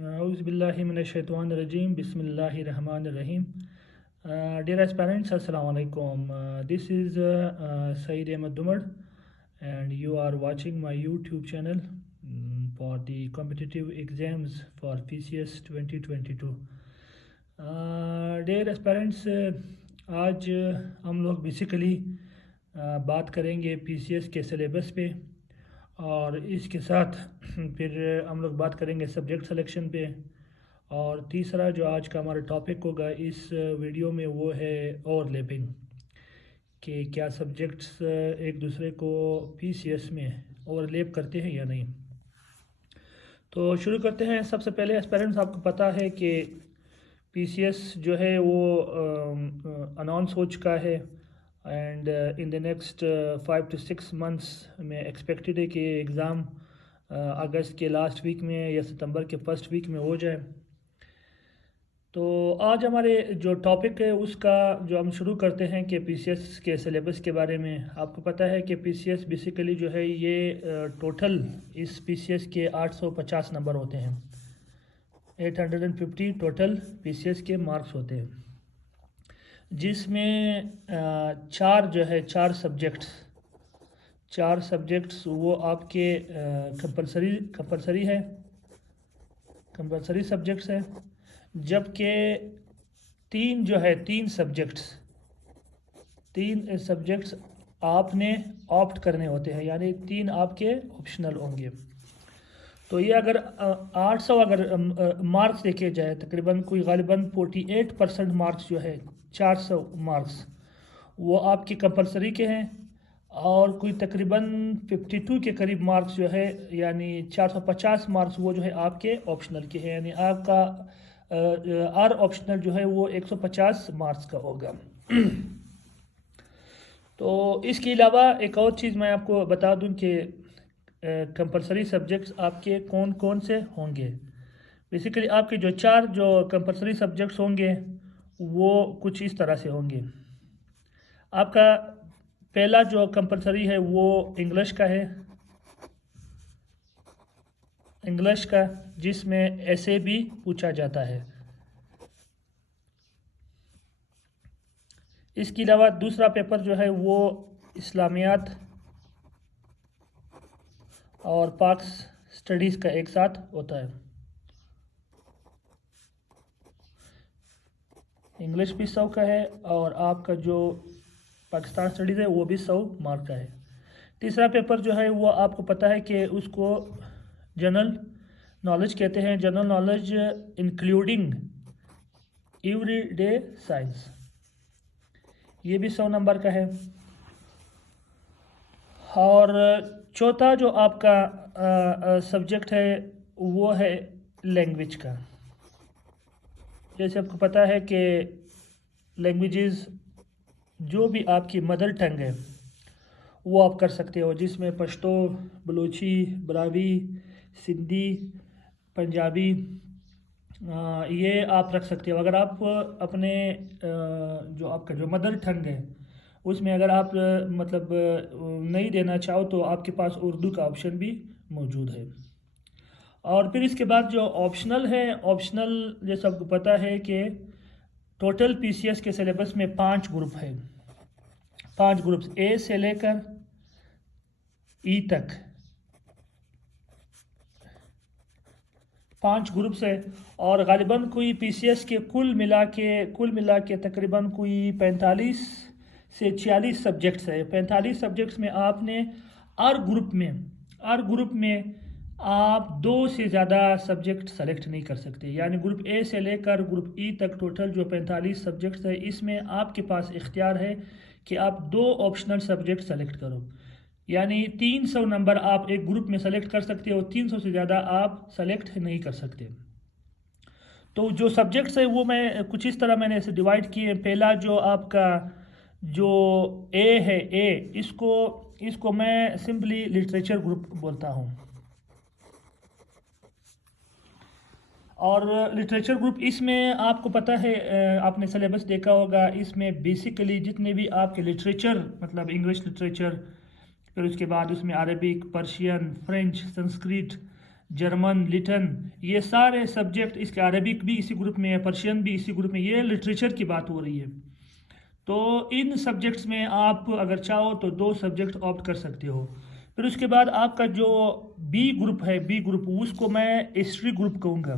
A'udhu billahi minash shaitanir rajim. Bismillahir rahmanir rahim. Dear aspirants, assalamu alaikum. This is Saeed Ahmed Dumar, and you are watching my YouTube channel for the competitive exams for PCS 2022. Dear aspirants, آج ہم لوگ basically بات کریں گے پی C S کے syllabus پہ، اور اس کے ساتھ پھر ہم لوگ بات کریں گے سبجیکٹ سلیکشن پہ، اور تیسرا جو آج کا ہمارا ٹاپک ہوگا اس ویڈیو میں وہ ہے اوور لیپنگ، کہ کیا سبجیکٹس ایک دوسرے کو پی سی ایس میں اوور لیپ کرتے ہیں یا نہیں۔ تو شروع کرتے ہیں۔ سب سے پہلے اسپیرنٹس، آپ کو پتہ ہے کہ پی سی ایس جو ہے وہ اناؤنس ہو چکا ہے، and in the next 5 to 6 months میں ایکسپیکٹڈ ہے کہ ایگزام اگست کے لاسٹ ویک میں یا ستمبر کے فرسٹ ویک میں ہو جائے۔ تو آج ہمارے جو ٹاپک ہے اس کا جو ہم شروع کرتے ہیں کہ پی سی ایس کے سلیبس کے بارے میں۔ آپ کو پتہ ہے کہ پی سی ایس بیسیکلی جو ہے یہ ٹوٹل اس پی سی ایس کے 850 نمبر ہوتے ہیں، 850 ٹوٹل پی سی ایس کے مارکس ہوتے ہیں، جس میں چار سبجیکٹس وہ آپ کے کمپلسری سبجیکٹس ہیں، جبکہ تین سبجیکٹس آپ نے آپٹ کرنے ہوتے ہیں، یعنی 3 آپ کے آپشنل ہوں گے۔ تو یہ اگر 800 مارکس دیکھے جائے، تقریباً غالباً 48% مارکس جو ہے، 400 مارکس وہ آپ کے کمپلسری کے ہیں، اور کوئی تقریباً 52 کے قریب مارکس جو ہے، یعنی 450 مارکس وہ جو ہے آپ کے آپشنل کے ہیں، یعنی آپ کا ہر آپشنل جو ہے وہ 150 مارکس کا ہوگا۔ تو اس کے علاوہ ایک اور چیز میں آپ کو بتا دوں کہ کمپلسری سبجیکٹس آپ کے کون سے ہوں گے۔ بیسیکلی آپ کے جو 4 کمپلسری سبجیکٹس ہوں گے وہ کچھ اس طرح سے ہوں گے۔ آپ کا پہلا جو کمپلسری ہے وہ انگلش کا، جس میں ایسے بھی پوچھا جاتا ہے۔ اس کے علاوہ دوسرا پیپر جو ہے وہ اسلامیات اور پاک سٹڈیز کا ایک ساتھ ہوتا ہے۔ انگلش بھی 100 کا ہے، اور آپ کا جو پاکستان سٹڈیز ہے وہ بھی 100 مارک کا ہے۔ تیسرا پیپر جو ہے وہ آپ کو پتہ ہے کہ اس کو جنرل نالج کہتے ہیں، general knowledge including every day science, یہ بھی 100 نمبر کا ہے۔ اور چوتھا جو آپ کا سبجیکٹ ہے وہ ہے لینگویج کا۔ جیسے آپ کو پتہ ہے کہ لینگویجز جو بھی آپ کی مدر ٹنگ ہے وہ آپ کر سکتے ہو، جس میں پشتو، بلوچی، براوی، سندھی، پنجابی، یہ آپ رکھ سکتے ہو۔ اگر آپ اپنے جو آپ کا جو مدر ٹنگ ہے اس میں اگر آپ مطلب نہیں دینا چاہو تو آپ کے پاس اردو کا آپشن بھی موجود ہے۔ اور پھر اس کے بعد جو آپشنل ہے، آپشنل جیسا آپ کو پتہ ہے کہ ٹوٹل پی سی ایس کے سلیبس میں 5 گروپ ہے، 5 گروپس اے سے لے کر ای تک 5 گروپس ہے، اور غالباً کوئی پی سی ایس کے کل ملا کے تقریباً کوئی 45 سے 46 سبجیکٹس ہے۔ 45 سبجیکٹس میں آپ نے ہر گروپ میں آپ 2 سے زیادہ سبجیکٹ سلیکٹ نہیں کر سکتے، یعنی گروپ اے سے لے کر گروپ ای تک ٹوٹل جو 45 سبجیکٹس ہے، اس میں آپ کے پاس اختیار ہے کہ آپ 2 آپشنل سبجیکٹ سلیکٹ کرو، یعنی 300 نمبر آپ ایک گروپ میں سلیکٹ کر سکتے ہو، 300 سے زیادہ آپ سلیکٹ نہیں کر سکتے۔ تو جو سبجیکٹس ہے وہ میں کچھ اس طرح میں نے اسے ڈیوائڈ کیے۔ پہلا جو آپ کا جو اے ہے، اس کو میں سمپلی لٹریچر گروپ بولتا ہوں، اور لٹریچر گروپ اس میں آپ کو پتہ ہے، آپ نے سلیبس دیکھا ہوگا، اس میں بیسیکلی جتنے بھی آپ کے لٹریچر مطلب انگلش لٹریچر، پھر اس کے بعد اس میں Arabic, Persian, French, Sanskrit, German, Lytton, یہ سارے سبجیکٹ، اس کے عربک بھی اسی گروپ میں ہے، پرشین بھی اسی گروپ میں، یہ لٹریچر کی بات ہو رہی ہے۔ تو ان سبجیکٹس میں آپ اگر چاہو تو 2 سبجیکٹ آپٹ کر سکتے ہو۔ پھر اس کے بعد آپ کا جو بی گروپ ہے، بی گروپ، اس کو میں ہسٹری گروپ کہوں گا۔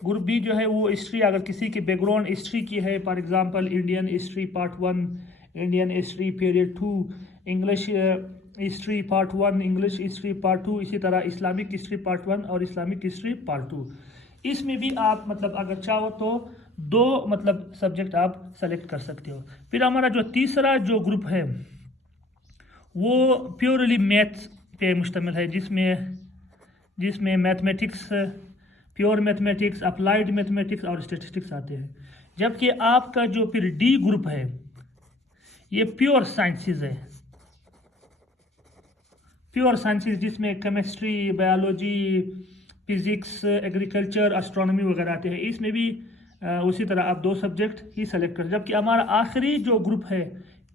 گروپ بی جو ہے وہ ہسٹری، اگر کسی کی بیک گراؤنڈ ہسٹری کی ہے، for example Indian history part 1، Indian history period 2، English history part 1، English history part 2، اسی طرح اسلامک ہسٹری پارٹ 1 اور اسلامک ہسٹری پارٹ 2، اس میں بھی آپ مطلب اگر چاہو تو 2 مطلب سبجیکٹ آپ سلیکٹ کر سکتے ہو۔ پھر ہمارا جو تیسرا جو گروپ ہے وہ پیورلی میتھس پہ مشتمل ہے، جس میں mathematics, pure mathematics, applied mathematics اور اسٹیٹسٹکس آتے ہیں۔ جبکہ آپ کا جو پھر ڈی گروپ ہے یہ پیور سائنسز ہے، پیور سائنسز، جس میں chemistry, biology, physics, agriculture, astronomy وغیرہ آتے ہیں۔ اس میں بھی اسی طرح آپ 2 سبجیکٹ ہی سلیکٹ کریں۔ جبکہ ہمارا آخری جو گروپ ہے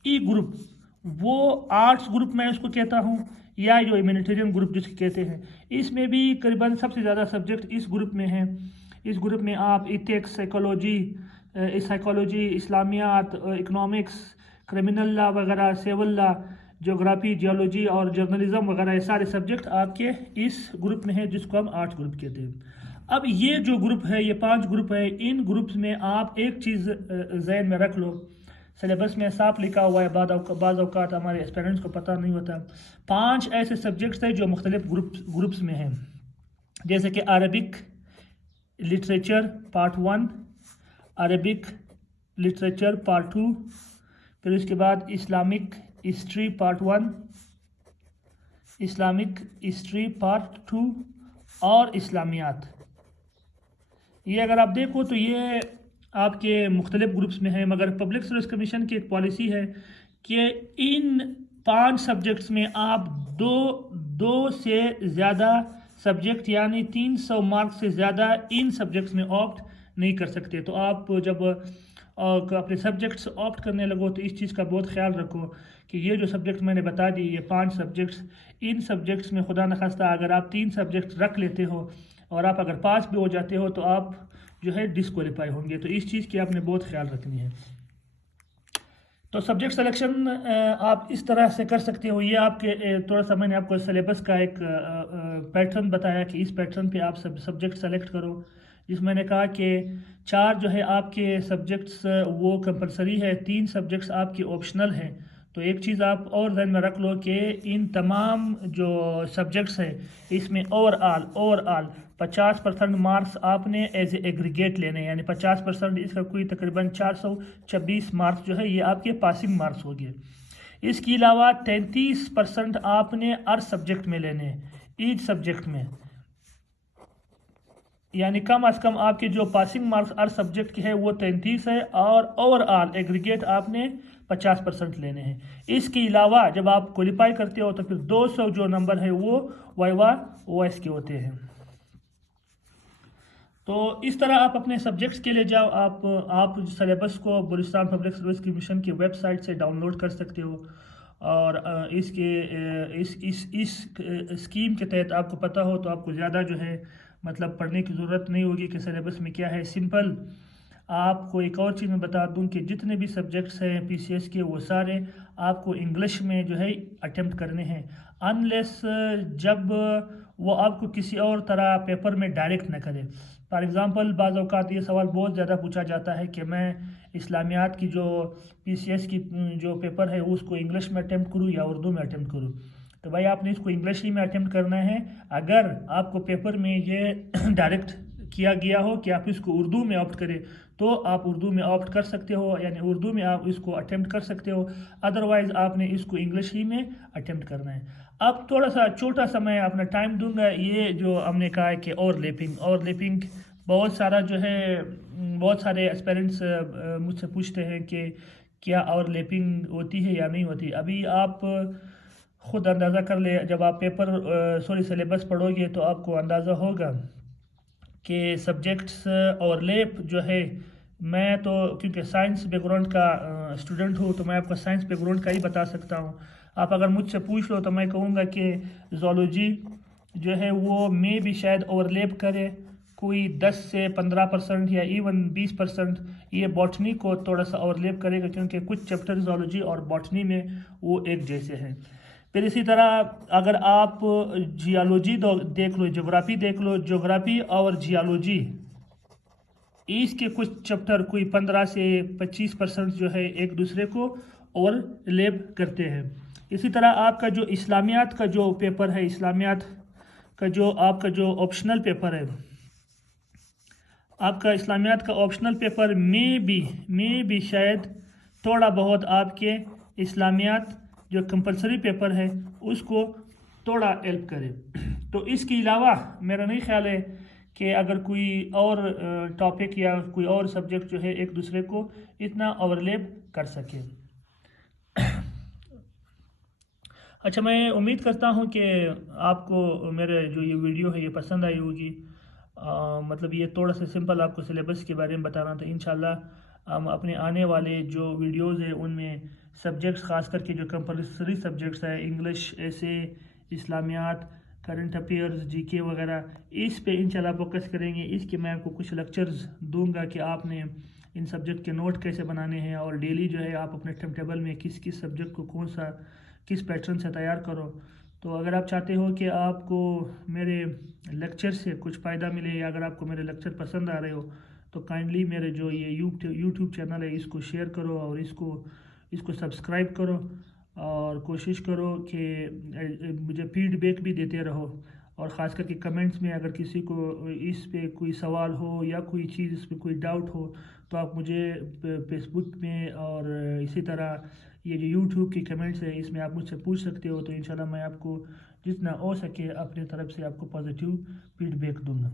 ای گروپ، وہ آرٹس گروپ میں اس کو کہتا ہوں، یا جو ہیومینیٹیرین گروپ جس کو کہتے ہیں، اس میں بھی قریباً سب سے زیادہ سبجیکٹ اس گروپ میں ہیں۔ اس گروپ میں آپ ایتھکس، سائیکالوجی، اسلامیات، اکنامکس، کرمنل لا وغیرہ، سیول لا، جغرافی، جیولوجی اور جرنلزم وغیرہ، یہ سارے سبجیکٹ آپ کے اس گروپ میں ہیں، جس کو ہم آرٹس گروپ کہتے ہیں۔ اب یہ جو گروپ ہے، یہ 5 گروپ ہے، ان گروپس میں آپ ایک چیز ذہن میں رکھ لو، سلیبس میں صاف لکھا ہوا ہے، بعض اوقات ہمارے اسٹوڈنٹس کو پتہ نہیں ہوتا۔ 5 ایسے سبجیکٹس ہیں جو مختلف گروپس میں ہیں، جیسے کہ Arabic literature part 1، Arabic literature part 2، پھر اس کے بعد Islamic history part 1، Islamic history part 2 اور اسلامیات۔ یہ اگر آپ دیکھو تو یہ آپ کے مختلف گروپس میں ہیں، مگر پبلک سروس کمیشن کی ایک پالیسی ہے کہ ان 5 سبجیکٹس میں آپ دو سے زیادہ سبجیکٹ، یعنی 300 مارکس سے زیادہ ان سبجیکٹس میں آپٹ نہیں کر سکتے۔ تو آپ جب اپنے سبجیکٹس آپٹ کرنے لگو تو اس چیز کا بہت خیال رکھو کہ یہ جو سبجیکٹ میں نے بتا دی، یہ 5 سبجیکٹس، ان سبجیکٹس میں خدا نخواستہ اگر آپ 3 سبجیکٹ رکھ لیتے ہو اور آپ اگر پاس بھی ہو جاتے ہو تو آپ جو ہے ڈسکوالیفائی ہوں گے۔ تو اس چیز کی آپ نے بہت خیال رکھنی ہے۔ تو سبجیکٹ سلیکشن آپ اس طرح سے کر سکتے ہو۔ یہ آپ کے تھوڑا سا میں نے آپ کو سلیبس کا ایک پیٹرن بتایا کہ اس پیٹرن پہ آپ سبجیکٹ سلیکٹ کرو، جس میں نے کہا کہ 4 جو ہے آپ کے سبجیکٹس وہ کمپلسری ہے، 3 سبجیکٹس آپ کے آپشنل ہیں۔ تو ایک چیز آپ اور ذہن میں رکھ لو کہ ان تمام جو سبجیکٹس ہیں اس میں اوور آل 50% مارکس آپ نے ایز اے ایگریگیٹ لینے ہیں، یعنی 50% اس کا کوئی تقریباً 426 مارکس جو ہے یہ آپ کے پاسنگ مارکس ہو گئے۔ اس کے علاوہ 33% آپ نے ہر سبجیکٹ میں لینے ہیں، ایچ سبجیکٹ میں، یعنی کم از کم آپ کے جو پاسنگ مارکس ہر سبجیکٹ کے ہے وہ 33 ہے، اور اوور آل ایگریگیٹ آپ نے 50% لینے ہیں۔ اس کے علاوہ جب آپ کوالیفائی کرتے ہو تو پھر 200 جو نمبر ہے وہ وائوا او ایس کے ہوتے ہیں۔ تو اس طرح آپ اپنے سبجیکٹس کے لیے جاؤ، آپ سلیبس کو بلوچستان پبلک سروس کمیشن کی ویب سائٹ سے ڈاؤن لوڈ کر سکتے ہو، اور اس اسکیم کے تحت آپ کو پتہ ہو تو آپ کو زیادہ جو ہے مطلب پڑھنے کی ضرورت نہیں ہوگی کہ سلیبس میں کیا ہے۔ سمپل آپ کو ایک اور چیز میں بتا دوں کہ جتنے بھی سبجیکٹس ہیں پی سی ایس کے وہ سارے آپ کو انگلش میں جو ہے اٹیمپٹ کرنے ہیں، انلیس جب وہ آپ کو کسی اور طرح پیپر میں ڈائریکٹ نہ کرے۔ فار ایگزامپل بعض اوقات یہ سوال بہت زیادہ پوچھا جاتا ہے کہ میں اسلامیات کی جو پی سی ایس کی جو پیپر ہے اس کو انگلش میں اٹیمپٹ کروں یا اردو میں اٹیمپٹ کروں۔ تو بھائی آپ نے اس کو انگلش ہی میں اٹیمپٹ کرنا ہے۔ اگر آپ کو پیپر میں یہ ڈائریکٹ کیا گیا ہو کہ آپ اس کو اردو میں آپٹ کریں تو آپ اردو میں آپٹ کر سکتے ہو، یعنی اردو میں آپ اس کو اٹیمپٹ کر سکتے ہو، ادروائز آپ نے اس کو انگلش ہی میں اٹیمپٹ کرنا ہے۔ اب تھوڑا سا چھوٹا سا میں اپنا ٹائم دوں گا، یہ جو ہم نے کہا ہے کہ اوور لیپنگ بہت سارا جو ہے بہت سارے اسپیرنٹس مجھ سے پوچھتے ہیں کہ کیا اوور لیپنگ ہوتی ہے یا نہیں ہوتی۔ ابھی آپ خود اندازہ کر لیں، جب آپ سلیبس پڑھو گے تو آپ کو اندازہ ہوگا کہ سبجیکٹس اور لیپ جو ہے، میں تو کیونکہ سائنس بیک گراؤنڈ کا اسٹوڈنٹ ہوں تو میں آپ کو سائنس بیک گراؤنڈ کا ہی بتا سکتا ہوں۔ آپ اگر مجھ سے پوچھ لو تو میں کہوں گا کہ زولوجی، جو ہے وہ میں بھی شاید اوورلیپ کرے، کوئی 10 سے 15% یا ایون 20% یہ باٹنی کو تھوڑا سا اوورلیپ کرے گا، کیونکہ کچھ چیپٹر زولوجی اور باٹنی میں وہ ایک جیسے ہیں۔ پھر اسی طرح اگر آپ جیالوجی دیکھ لو، جغرافی دیکھ لو، جغرافی اور جیالوجی اس کے کچھ چیپٹر کوئی 15 سے 25% جو ہے ایک دوسرے کو اوور لیپ کرتے ہیں۔ اسی طرح آپ کا جو اسلامیات کا جو پیپر ہے، اسلامیات کا جو آپ کا جو آپشنل پیپر ہے، آپ کا اسلامیات کا آپشنل پیپر میں بھی شاید تھوڑا بہت آپ کے اسلامیات جو کمپلسری پیپر ہے اس کو تھوڑا ہیلپ کرے۔ تو اس کے علاوہ میرا نہیں خیال ہے کہ اگر کوئی اور ٹاپک یا کوئی اور سبجیکٹ جو ہے ایک دوسرے کو اتنا اوورلیپ کر سکے۔ اچھا، میں امید کرتا ہوں کہ آپ کو میرے جو یہ ویڈیو ہے یہ پسند آئی ہوگی۔ مطلب یہ تھوڑا سا سمپل آپ کو سلیبس کے بارے میں بتانا تھا۔ انشاءاللہ ہم اپنے آنے والے جو ویڈیوز ہیں ان میں سبجیکٹس، خاص کر کے جو کمپلسری سبجیکٹس ہیں، انگلش، ایسے، اسلامیات، کرنٹ افیئرز، جی کے وغیرہ، اس پہ انشاءاللہ فوکس کریں گے۔ اس کے میں آپ کو کچھ لیکچرز دوں گا کہ آپ نے ان سبجیکٹ کے نوٹ کیسے بنانے ہیں، اور ڈیلی جو ہے آپ اپنے ٹائم ٹیبل میں کس سبجیکٹ کو کس پیٹرن سے تیار کرو۔ تو اگر آپ چاہتے ہو کہ آپ کو میرے لیکچر سے کچھ فائدہ ملے، یا اگر آپ کو میرے لیکچر پسند آ رہے ہو تو کائنڈلی میرے جو یہ یوٹیوب چینل ہے اس کو شیئر کرو اور اس کو سبسکرائب کرو، اور کوشش کرو کہ مجھے فیڈ بیک بھی دیتے رہو، اور خاص کر کے کمنٹس میں اگر کسی کو اس پہ کوئی سوال ہو یا کوئی چیز اس پہ کوئی ڈاؤٹ ہو تو آپ مجھے فیس بک میں، اور اسی طرح یہ جو یوٹیوب کی کمنٹس ہے اس میں آپ مجھ سے پوچھ سکتے ہو۔ تو انشاءاللہ میں آپ کو جتنا ہو سکے اپنے طرف سے آپ کو پازیٹیو فیڈ بیک دوں گا۔